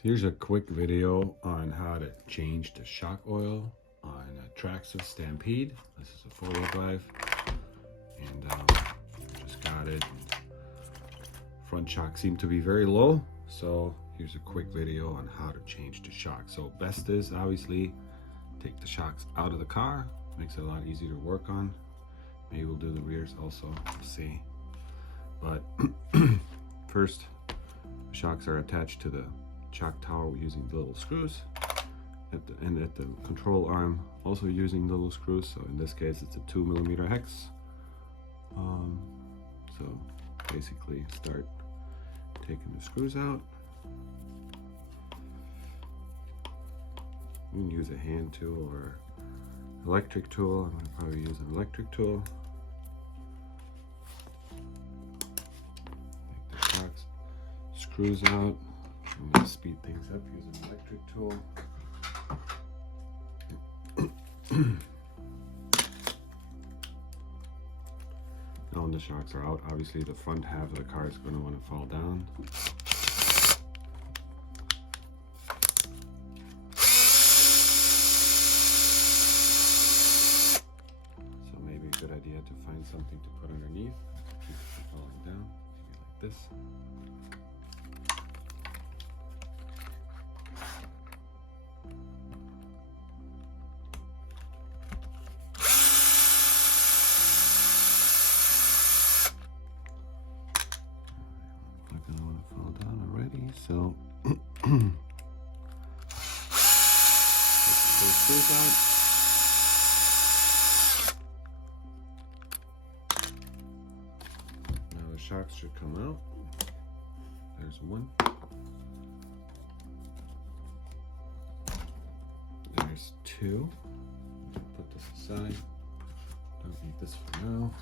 Here's a quick video on how to change the shock oil on a Traxxas Stampede. This is a 4-wheel drive, and just got it. Front shock seemed to be very low, so here's a quick video on how to change the shock. So best is obviously take the shocks out of the car. Makes it a lot easier to work on. Maybe we'll do the rears also, we'll see. But first, the shocks are attached to the shock tower using little screws, and at the control arm also using little screws. So in this case it's a 2mm hex. So basically start taking the screws out. You can use a hand tool or electric tool. I'm going to probably use an electric tool. Take the shocks, screws out. I'm going to speed things up using an electric tool. Now when the shocks are out, obviously the front half of the car is going to want to fall down. So maybe a good idea to find something to put underneath. Keep it falling down, maybe like this. So now the shocks should come out. There's one. There's two. Put this aside. Don't need this for now.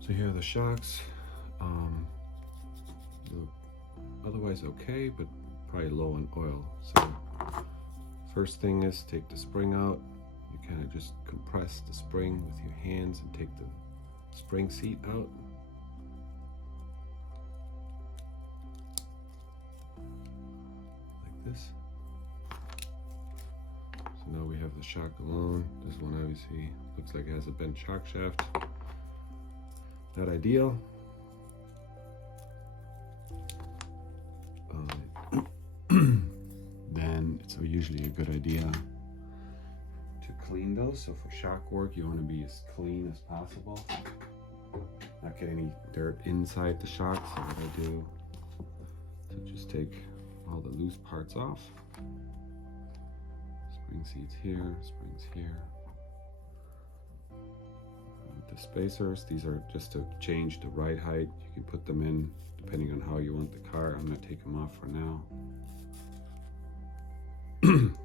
So here are the shocks. Otherwise okay, but probably low in oil. So first thing is take the spring out. You kind of just compress the spring with your hands and take the spring seat out. Like this. So now we have the shock alone. This one obviously looks like it has a bent shock shaft. Not ideal. Then it's usually a good idea to clean those. So for shock work, you want to be as clean as possible. Not get any dirt inside the shock. So what I do is just take all the loose parts off. Spring seats here, springs here. With the spacers, these are just to change the ride height. You can put them in depending on how you want the car. I'm going to take them off for now.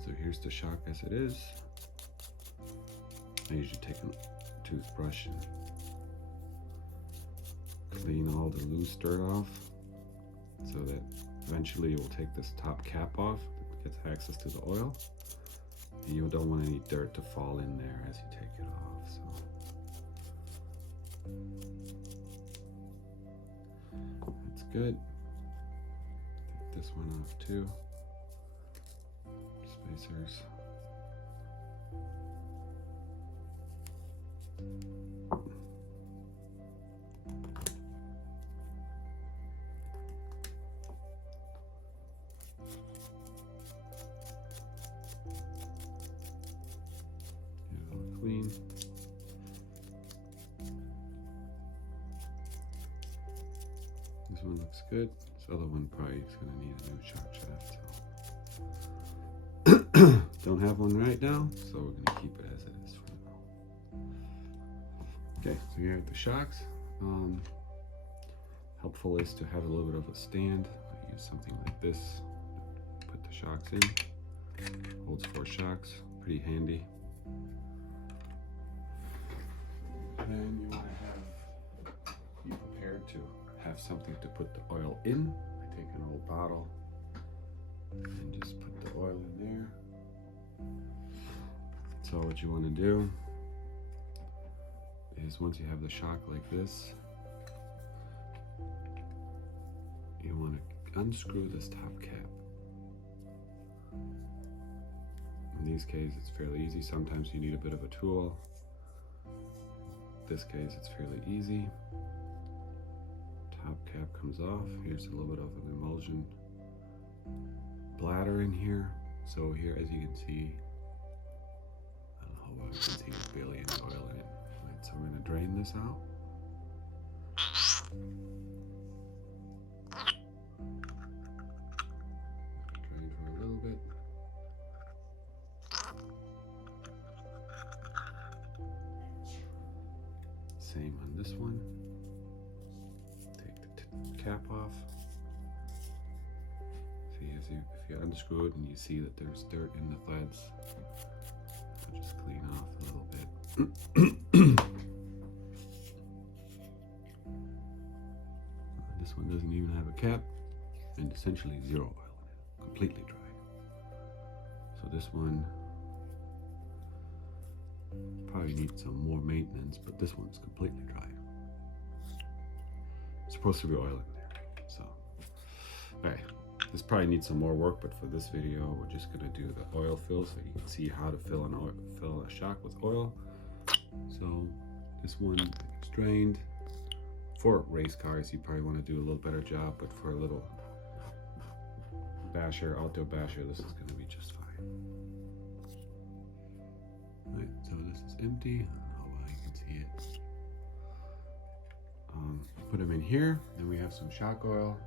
So here's the shock as it is. I usually take a toothbrush and clean all the loose dirt off so that eventually it will take this top cap off. It gets access to the oil. And you don't want any dirt to fall in there as you take it off. So that's good. Take this one off too. Spacers. Get it all clean. This one looks good. This other one probably is going to need a new shock shaft. So. Don't have one right now, so we're going to keep it as it is for now. Okay, so here are the shocks. Helpful is to have a little bit of a stand. I use something like this. Put the shocks in. Holds 4 shocks. Pretty handy. Then you want to be prepared to have something to put the oil in. I take an old bottle and just put the oil in there. So what you want to do is once you have the shock like this, you want to unscrew this top cap. In these cases, it's fairly easy. Sometimes you need a bit of a tool. In this case, it's fairly easy. Top cap comes off. Here's a little bit of an emulsion bladder in here. So here, as you can see, I don't know how well you can see, there's barely any oil in it. Right, so we're going to drain this out. Drain for a little bit. Same on this one. Take the cap off. See, if you unscrew it and you see that there's dirt in the threads, I'll just clean off a little bit. This one doesn't even have a cap, and essentially zero oil in it, completely dry. So this one probably needs some more maintenance, but this one's completely dry. It's supposed to be oil in there, so okay. This probably needs some more work, but for this video, we're just gonna do the oil fill so you can see how to fill a shock with oil. So this one is drained. For race cars, you probably want to do a little better job, but for a little basher, outdoor basher, this is gonna be just fine. All right, so this is empty. I don't know how you can see it. Put them in here, and we have some shock oil.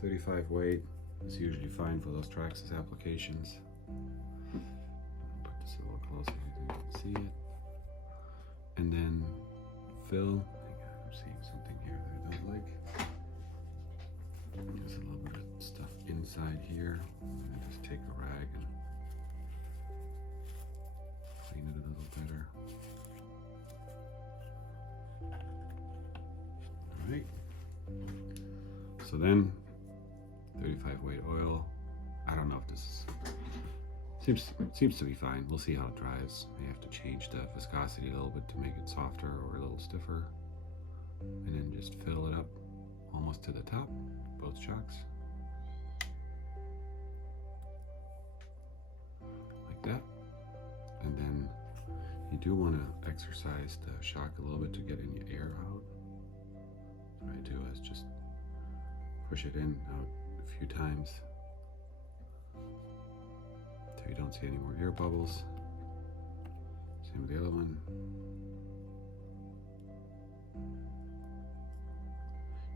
35 weight is usually fine for those Traxxas applications. Put this a little closer so you can see it. And then fill. I'm seeing something here that I don't like. There's a little bit of stuff inside here. I'm gonna just take a rag and clean it a little better. All right. So then 35 weight oil. I don't know if this seems to be fine. We'll see how it dries. May have to change the viscosity a little bit to make it softer or a little stiffer. And then just fill it up almost to the top, both shocks. Like that. And then you do want to exercise the shock a little bit to get any air out. What I do is just push it in out a few times until you don't see any more air bubbles. Same with the other one.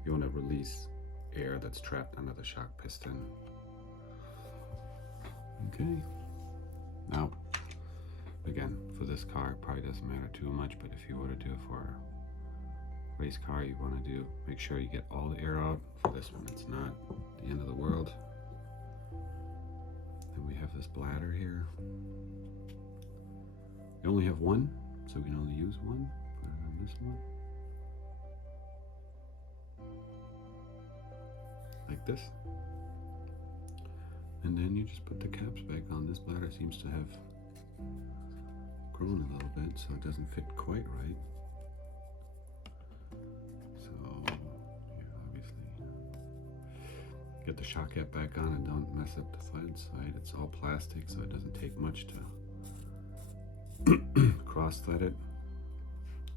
You want to release air that's trapped under the shock piston. Okay. Now, again, for this car, it probably doesn't matter too much, but if you were to do it for a race car, you want to make sure you get all the air out. For this one, it's not the end of the world. Then we have this bladder here. We only have one, so we can only use one. Put it on this one. Like this. And then you just put the caps back on. This bladder seems to have grown a little bit, so it doesn't fit quite right. So, yeah, obviously, get the shock cap back on and don't mess up the threads, right? It's all plastic, so it doesn't take much to cross thread it.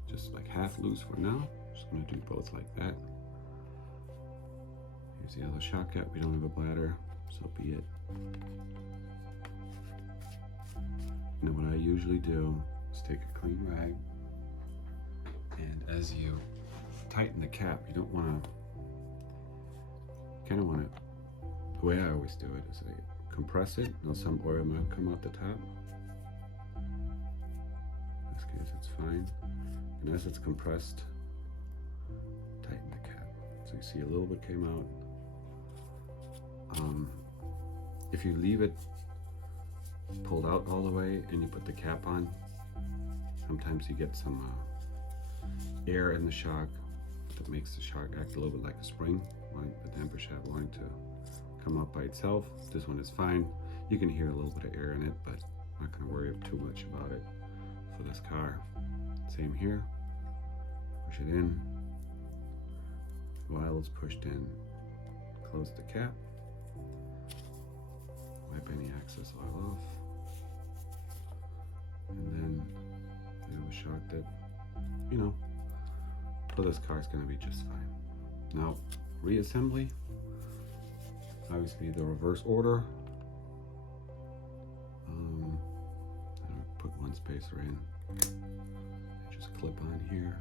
Just like half loose for now. Just gonna do both like that. Here's the other shock cap. We don't have a bladder, so be it. Now what I usually do is take a clean rag, and as you tighten the cap, you don't want to, kind of want to, the way I always do it is I compress it. Now some oil might come out the top. In this case it's fine. And as it's compressed, tighten the cap. So you see a little bit came out. If you leave it pulled out all the way and you put the cap on, sometimes you get some air in the shock that makes the shock act a little bit like a spring, like the damper shaft wanting to come out by itself. This one is fine. You can hear a little bit of air in it, but I'm not going to worry too much about it for this car. Same here. Push it in. While it's pushed in, close the cap. Wipe any excess oil off. And then I have a shock that, you know, for this car is going to be just fine. Now, reassembly, obviously the reverse order. I put one spacer in, just clip on here.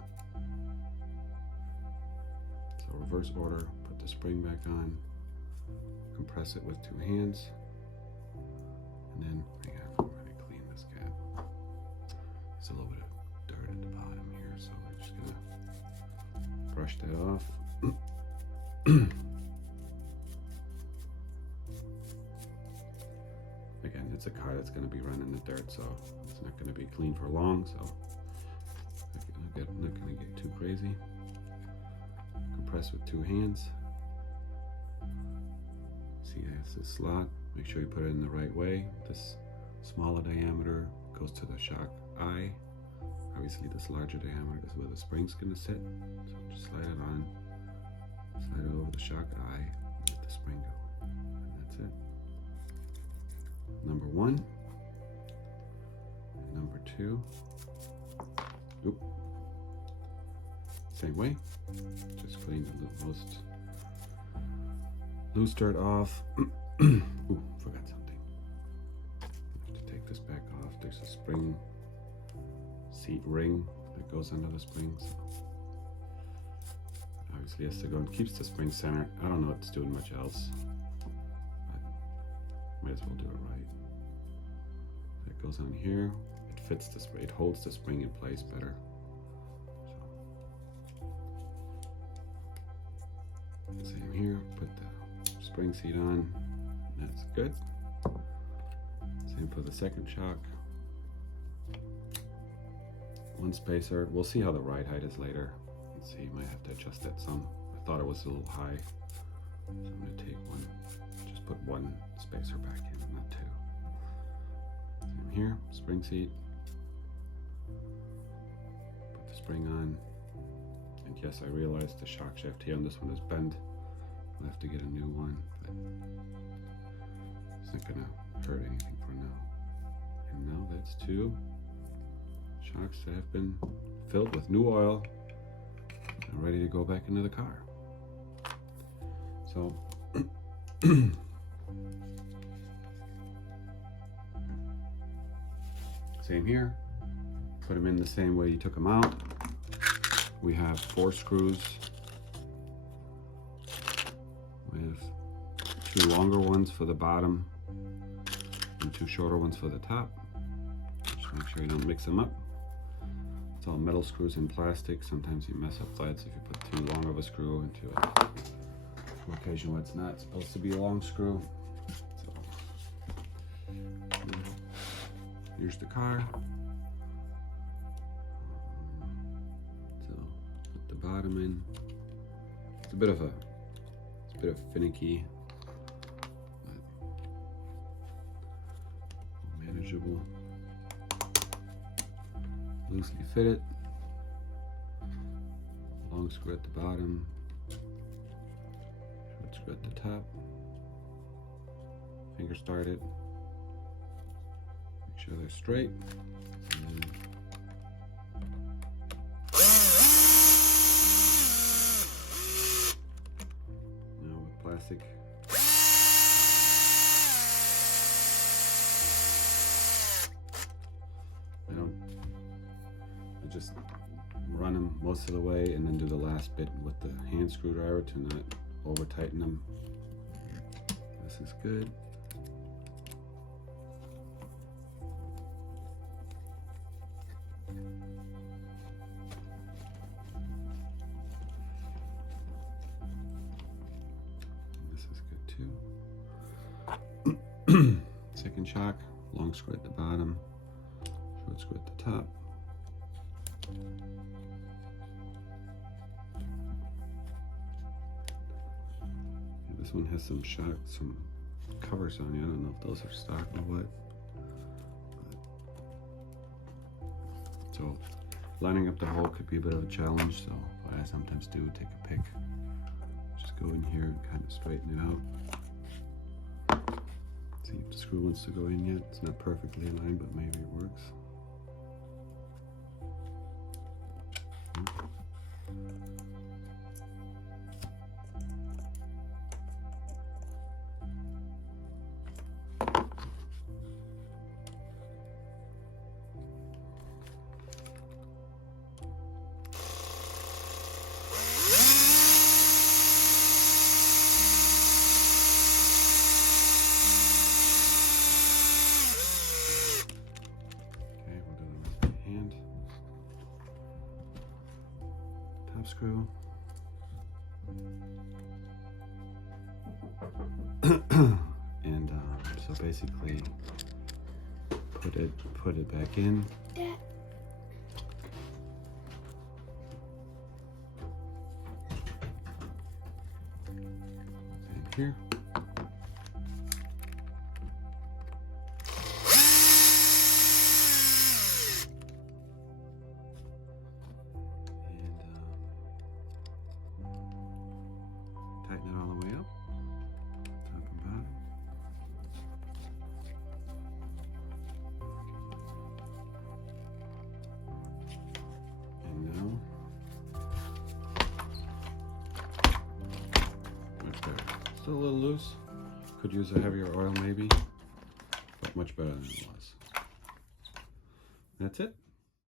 So reverse order, put the spring back on, compress it with 2 hands, and then I'm going to clean this cap. There's a little bit of dirt at the bottom here, so we're just going to brush that off. Again, it's a car that's going to be running the dirt, so it's not going to be clean for long, so I'm not going to get too crazy. Compress with 2 hands. See, that's a slot. Make sure you put it in the right way. This smaller diameter goes to the shock eye. Obviously, this larger diameter is where the spring's going to sit. So just slide it on, slide it over the shock eye, let the spring go, and that's it. Number 1, and number 2. Oop. Same way. Just clean the most loose dirt off. Ooh, forgot something. I have to take this back off. There's a spring seat ring that goes under the springs. Obviously, it has to go and keeps the spring centered. I don't know if it's doing much else, but might as well do it right. That goes on here. It fits the spring. It holds the spring in place better. So, same here. Put the spring seat on. That's good. Same for the second shock. 1 spacer. We'll see how the ride height is later. Let's see, might have to adjust that some. I thought it was a little high, so I'm going to take 1. Just put 1 spacer back in, not 2. Same here, spring seat. Put the spring on. And yes, I realized the shock shaft here on this one is bent. I'll have to get a new one, but it's not going to hurt anything for now. And now that's 2 shocks that have been filled with new oil and ready to go back into the car. So same here, put them in the same way you took them out. We have 4 screws. We have 2 longer ones for the bottom and 2 shorter ones for the top. Just make sure you don't mix them up. It's all metal screws and plastic. Sometimes you mess up threads if you put too long of a screw into it. On occasion when it's not supposed to be a long screw. So here's the car. So put the bottom in. It's a bit finicky, but manageable. Loosely fit it. Long screw at the bottom. Short screw at the top. Finger start it. Make sure they're straight. And then now with plastic. I just run them most of the way and then do the last bit with the hand screwdriver to not over tighten them. This is good. This is good too. Second shock, long screw at the bottom, short screw at the top. This one has some covers on it. I don't know if those are stock or what. So lining up the hole could be a bit of a challenge. So what I sometimes do, take a pick, just Just go in here and kind of straighten it out. See if the screw wants to go in yet. It's not perfectly aligned, but maybe it works. Screw. And so basically put it back in. And here. Tighten it all the way up, top and bottom. And now, much better. Still a little loose. Could use a heavier oil maybe, but much better than it was. That's it.